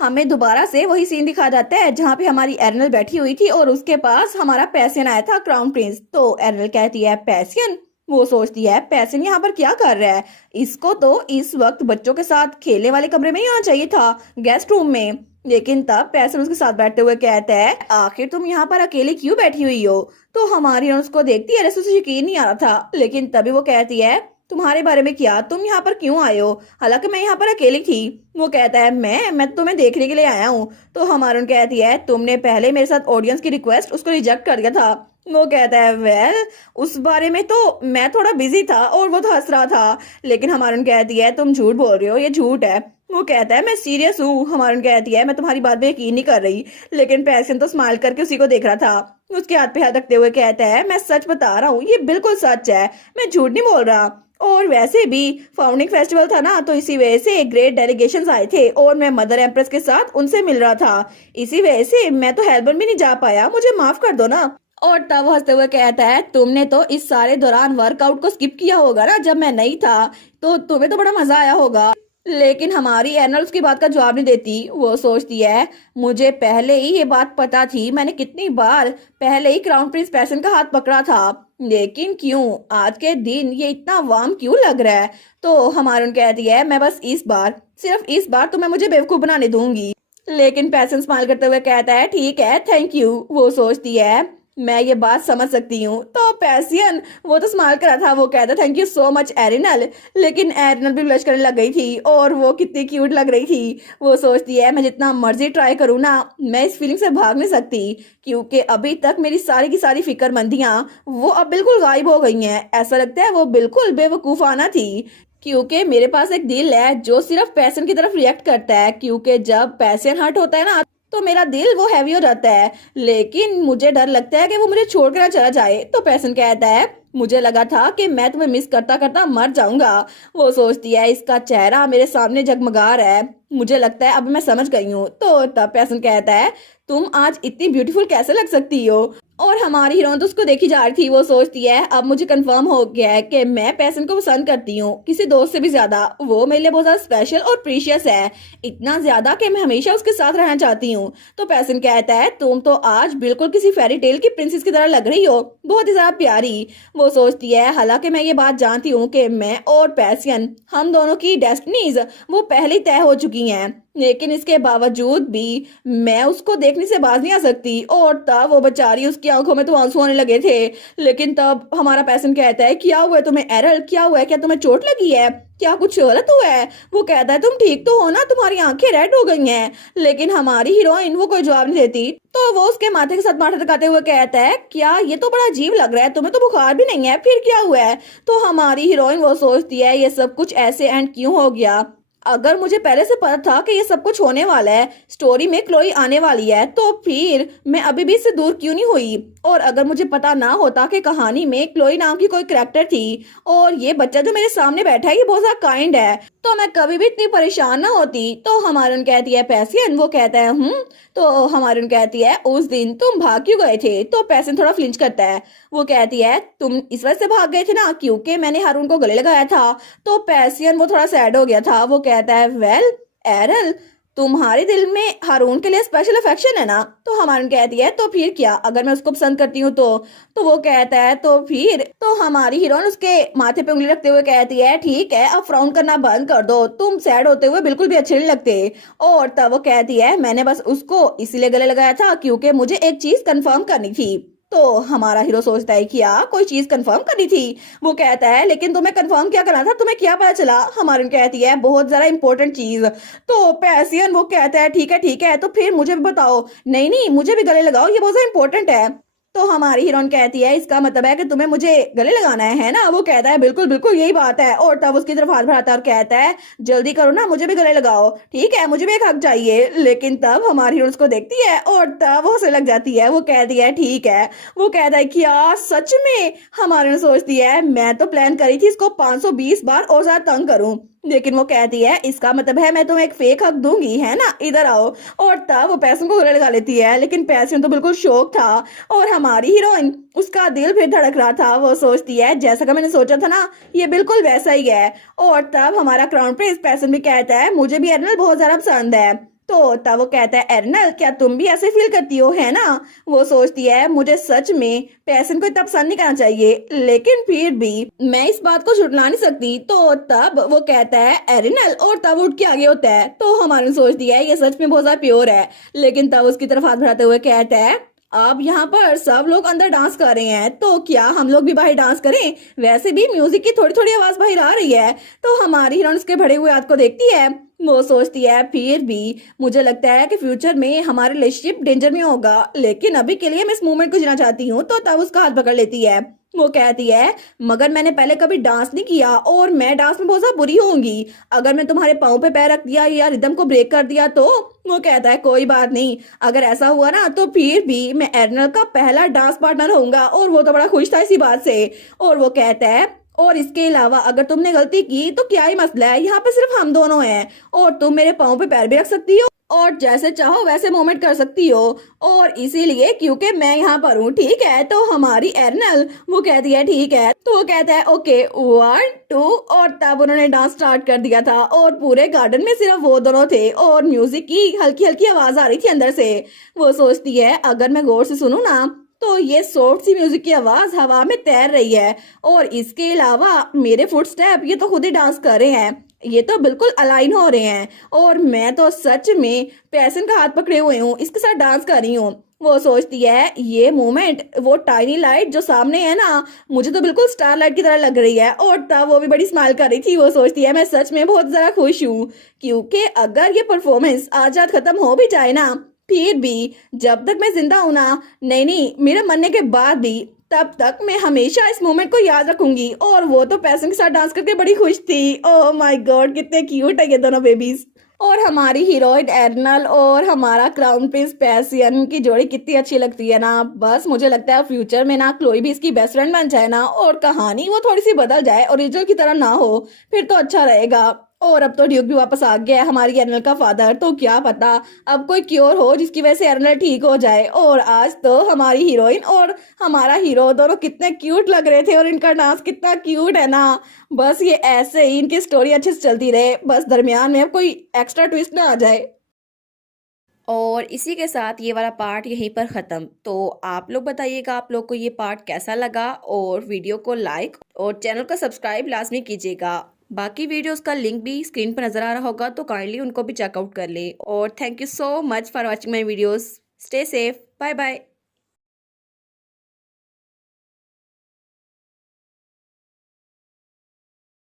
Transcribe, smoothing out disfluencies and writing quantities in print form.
हमें दोबारा से वही सीन दिखा जाता है जहाँ पे हमारी एरनल बैठी हुई थी और उसके पास हमारा पैसियन आया था, क्राउन प्रिंस। तो एरनल कहती है पैसियन, वो सोचती है पैसियन यहाँ पर क्या कर रहा है, इसको तो इस वक्त बच्चों के साथ खेलने वाले कमरे में ही आना चाहिए था, गेस्ट रूम में। लेकिन तब पैसियन उसके साथ बैठते हुए कहता है आखिर तुम यहाँ पर अकेले क्यों बैठी हुई हो। तो हमारी उसको देखती है, उसे यकीन नहीं आ रहा था। लेकिन तभी वो कहती है तुम्हारे बारे में क्या, तुम यहाँ पर क्यों आए हो, हालांकि मैं यहाँ पर अकेली थी। वो कहता है मैं तो तुम्हें देखने के लिए आया हूँ। तो हमारून कहती है तुमने पहले मेरे साथ ऑडियंस की रिक्वेस्ट उसको रिजेक्ट कर दिया था। वो कहता है वेल उस बारे में तो मैं थोड़ा बिजी था और वो तो हंस रहा था। लेकिन हमारून कहती है तुम झूठ बोल रहे हो, ये झूठ है। वो कहता है मैं सीरियस हूँ। हमारून कहती है मैं तुम्हारी बात पे यकीन नहीं कर रही। लेकिन पैसन तो स्माइल करके उसी को देख रहा था। उसके हाथ पे हाथ रखते हुए कहता है मैं सच बता रहा हूँ, ये बिल्कुल सच है, मैं झूठ नहीं बोल रहा। और वैसे भी फाउंडिंग फेस्टिवल था ना, तो इसी वजह से ग्रेट डेलीगेशंस आए थे और मैं मदर एम्प्रेस के साथ उनसे मिल रहा था। इसी वजह से मैं तो हेलबर्न भी नहीं जा पाया, मुझे माफ कर दो ना। और तब हंसते हुए कहता है तुमने तो इस सारे दौरान वर्कआउट को स्किप किया होगा ना, जब मैं नहीं था, तो तुम्हें तो बड़ा मजा आया होगा। लेकिन हमारी एनल उसकी बात का जवाब नहीं देती। वो सोचती है मुझे पहले ही ये बात पता थी, मैंने कितनी बार पहले ही क्राउन प्रिंस पैसन का हाथ पकड़ा था, लेकिन क्यों आज के दिन ये इतना वार्म क्यों लग रहा है। तो हमारून कहती है मैं बस इस बार, सिर्फ इस बार तो मैं मुझे बेवकूफ बनाने दूंगी। लेकिन पैसन स्माइल करते हुए कहता है ठीक है, थैंक यू। वो सोचती है मैं ये बात समझ सकती हूँ। तो पैसियन वो तो स्माइल करा था, वो कहता थैंक यू सो मच एरिनल। लेकिन एरिनल भी ब्लश करने लग गई थी और वो कितनी क्यूट लग रही थी। वो सोचती है मैं जितना मर्जी ट्राई करूँ ना, मैं इस फीलिंग से भाग नहीं सकती, क्योंकि अभी तक मेरी सारी की सारी फिक्रमंदियां वो अब बिल्कुल गायब हो गई हैं। ऐसा लगता है वो बिल्कुल बेवकूफाना थी, क्योंकि मेरे पास एक दिल है जो सिर्फ पैसन की तरफ रिएक्ट करता है, क्योंकि जब पैसन हर्ट होता है ना तो मेरा दिल वो हैवी हो जाता है। लेकिन मुझे डर लगता है कि वो मुझे छोड़ कर ना चला जाए। तो पैसन कहता है मुझे लगा था कि मैं तुम्हें मिस करता करता मर जाऊंगा। वो सोचती है इसका चेहरा मेरे सामने जगमगा रहा है, मुझे लगता है अब मैं समझ गई हूँ। तो तब पैसन कहता है तुम आज इतनी ब्यूटीफुल कैसे लग सकती हो। और हमारी हीरोइन तो उसको देखी जा रही थी। वो सोचती है अब मुझे कंफर्म हो गया है कि मैं पैसन को पसंद करती हूँ, किसी दोस्त से भी ज्यादा। वो मेरे लिए बहुत ज्यादा स्पेशल और प्रीशियस है, इतना ज्यादा कि मैं हमेशा उसके साथ रहना चाहती हूँ। तो पैसन कहता है तुम तो आज बिल्कुल किसी फेरी टेल की प्रिंसेस की तरह लग रही हो, बहुत ही ज्यादा प्यारी। वो सोचती है हालांकि मैं ये बात जानती हूँ कि मैं और पैसियन हम दोनों की डेस्टिनीज वो पहले ही तय हो चुकी हैं, लेकिन इसके बावजूद भी मैं उसको देखने से बाज नहीं आ सकती। और तब वो बेचारी, उसकी आंखों में तो आंसू आने लगे थे। लेकिन तब हमारा पैसन कहता है क्या हुआ है तुम्हें एरल, क्या हुआ है, क्या तुम्हें चोट लगी है, क्या कुछ गलत हुआ है। वो कहता है तुम ठीक तो हो ना, तुम्हारी आंखें रेड हो गई हैं। लेकिन हमारी हीरोइन वो कोई जवाब नहीं देती। तो वो उसके माथे के साथ माथा टकाते हुए कहता है क्या ये तो बड़ा अजीब लग रहा है, तुम्हें तो बुखार भी नहीं है, फिर क्या हुआ है। तो हमारी हीरोइन वो सोचती है ये सब कुछ ऐसे एंड क्यों हो गया। अगर मुझे पहले से पता था कि ये सब कुछ होने वाला है, स्टोरी में क्लोई आने वाली है, तो फिर मैं अभी भी इससे दूर क्यों नहीं हुई। और अगर मुझे पता ना होता कि कहानी में क्लोई नाम की कोई कैरेक्टर थी और ये बच्चा जो मेरे सामने बैठा है ये बहुत ज्यादा काइंड है, तो मैं कभी भी इतनी परेशान ना होती। तो हमारून कहती है पैसियन, वो कहता है तो हमारून कहती है उस दिन तुम भाग क्यों गए थे। तो पैसियन थोड़ा फ्लिंच करता है। वो कहती है तुम इस वजह से भाग गए थे ना क्योंकि मैंने हारून को गले लगाया था। तो पैसियन वो थोड़ा सैड हो गया था। वो कहता है वेल एरल, तुम्हारे दिल में हारून के लिए स्पेशल अफेक्शन है ना। तो हमारून कहती है तो फिर क्या, अगर मैं उसको पसंद करती हूँ तो वो कहता है तो फिर। तो हमारी हीरोइन उसके माथे पे उंगली रखते हुए कहती है ठीक है अब फ्राउन करना बंद कर दो, तुम सैड होते हुए बिल्कुल भी अच्छे नहीं लगते। और तब वो कहती है मैंने बस उसको इसीलिए गले लगाया था क्योंकि मुझे एक चीज कंफर्म करनी थी। तो हमारा हीरो सोचता है क्या कोई चीज कंफर्म करनी थी। वो कहता है लेकिन तुम्हें कंफर्म क्या करना था, तुम्हें क्या पता चला। हमारी कहती है बहुत ज्यादा इंपॉर्टेंट चीज। तो पैसियन वो कहता है ठीक है तो फिर मुझे भी बताओ। नहीं नहीं मुझे भी गले लगाओ, ये बहुत ज्यादा इंपॉर्टेंट है। तो हमारी हीरोइन कहती है इसका मतलब है कि तुम्हें मुझे गले लगाना है ना। वो कहता है बिल्कुल बिल्कुल यही बात है। और तब उसकी तरफ हाथ बढ़ाता है और कहता है जल्दी करो ना, मुझे भी गले लगाओ। ठीक है मुझे भी एक हक चाहिए। लेकिन तब हमारी हीरोइन उसको देखती है और तब वो उसे लग जाती है। वो कहती है ठीक है। वो कहता है क्या सच में। हमारी सोचती है मैं तो प्लान करी थी इसको 520 बार और ज्यादा तंग करूं, लेकिन वो कहती है इसका मतलब है मैं तुम्हें एक फेक हक दूंगी है ना, इधर आओ। और तब वो पैसों को गले लगा लेती है। लेकिन पैसों तो बिल्कुल शौक था और हमारी हीरोइन उसका दिल फिर धड़क रहा था। वो सोचती है जैसा कि मैंने सोचा था ना ये बिल्कुल वैसा ही है। और तब हमारा क्राउन प्रिंस पैसन भी कहता है मुझे भी एरनल बहुत ज्यादा पसंद है। तो तब वो कहता है एर्नल क्या तुम भी ऐसे फील करती हो, है ना। वो सोचती है मुझे सच में पैसन को इतना पसंद नहीं करना चाहिए, लेकिन फिर भी मैं इस बात को झुठला नहीं सकती। तो तब वो कहता है एरिनल, और तब उठ के आगे होता है। तो हमारी सोचती है ये सच में बहुत ज्यादा प्योर है, लेकिन तब उसकी तरफ हाथ बढ़ाते हुए कहता है अब यहाँ पर सब लोग अंदर डांस कर रहे हैं, तो क्या हम लोग भी बाहर डांस करें। वैसे भी म्यूजिक की थोड़ी थोड़ी आवाज बाहर आ रही है। तो हमारी हीरोइन उसके बढ़े हुए हाथ को देखती है। वो सोचती है फिर भी मुझे लगता है कि फ्यूचर में हमारा रिलेशनशिप डेंजर में होगा, लेकिन अभी के लिए मैं इस मोमेंट को जीना चाहती हूँ। तो तब उसका हाथ पकड़ लेती है। वो कहती है मगर मैंने पहले कभी डांस नहीं किया और मैं डांस में बहुत ज्यादा बुरी होंगी। अगर मैं तुम्हारे पाँव पे पैर रख दिया या रिदम को ब्रेक कर दिया तो। वो कहता है कोई बात नहीं, अगर ऐसा हुआ ना तो फिर भी मैं एर्नल का पहला डांस पार्टनर होऊंगा। और वो तो बड़ा खुश था इसी बात से। और वो कहता है और इसके अलावा अगर तुमने गलती की तो क्या ही मसला है, यहाँ पे सिर्फ हम दोनों हैं और तुम मेरे पाँव पे पैर भी रख सकती हो और जैसे चाहो वैसे मोमेंट कर सकती हो, और इसीलिए क्योंकि मैं यहाँ पर हूँ, ठीक है। तो हमारी एर्नल वो कहती है ठीक है। तो वो कहता है ओके 1 2, और तब उन्होंने डांस स्टार्ट कर दिया था और पूरे गार्डन में सिर्फ वो दोनों थे और म्यूजिक की हल्की हल्की आवाज आ रही थी अंदर से। वो सोचती है अगर मैं गौर से सुनूं ना तो ये सॉफ्ट सी म्यूजिक की आवाज हवा में तैर रही है, और इसके अलावा मेरे फुटस्टेप ये तो खुद ही डांस कर रहे हैं, ये तो बिल्कुल अलाइन हो रहे हैं, और मैं तो सच में पैसन का हाथ पकड़े हुए हूँ, इसके साथ डांस कर रही हूँ। वो सोचती है ये मोमेंट वो टाइनी लाइट जो सामने है ना, मुझे तो बिल्कुल स्टार लाइट की तरह लग रही है। और तब वो भी बड़ी स्माइल कर रही थी। वो सोचती है मैं सच में बहुत ज्यादा खुश हूँ, क्योंकि अगर ये परफॉर्मेंस आज रात खत्म हो भी जाए ना, फिर भी जब तक मैं जिंदा हूं ना, नहीं नहीं मेरे मरने के बाद भी, तब तक मैं हमेशा इस मोमेंट को याद रखूंगी। और वो तो पैसन के साथ डांस करके बड़ी खुश थी। ओह माय गॉड कितने क्यूट है ये दोनों बेबीज। और हमारी हीरोइन एर्नल और हमारा क्राउन प्रिंस पैसियन की जोड़ी कितनी अच्छी लगती है ना। बस मुझे लगता है फ्यूचर में ना क्लोई भी इसकी बेस्ट फ्रेंड बन जाए ना, और कहानी वो थोड़ी सी बदल जाए, ओरिजिनल की तरह ना हो, फिर तो अच्छा रहेगा। और अब तो ड्यूक भी वापस आ गया है, हमारी एर्नल का फादर, तो क्या पता अब कोई क्योर हो जिसकी वजह से एर्नल ठीक हो जाए। और आज तो हमारी हीरोइन और हमारा हीरो दोनों कितने क्यूट लग रहे थे, और इनका डांस कितना क्यूट है ना। बस ये ऐसे ही इनकी स्टोरी अच्छे से चलती रहे, बस दरमियान में अब कोई एक्स्ट्रा ट्विस्ट ना आ जाए। और इसी के साथ ये वाला पार्ट यहीं पर ख़त्म। तो आप लोग बताइएगा आप लोग को ये पार्ट कैसा लगा, और वीडियो को लाइक और चैनल को सब्सक्राइब लाजमी कीजिएगा। बाकी वीडियोस का लिंक भी स्क्रीन पर नज़र आ रहा होगा, तो काइंडली उनको भी चेकआउट कर ले। और thank you so much for watching my videos. Stay safe, bye bye.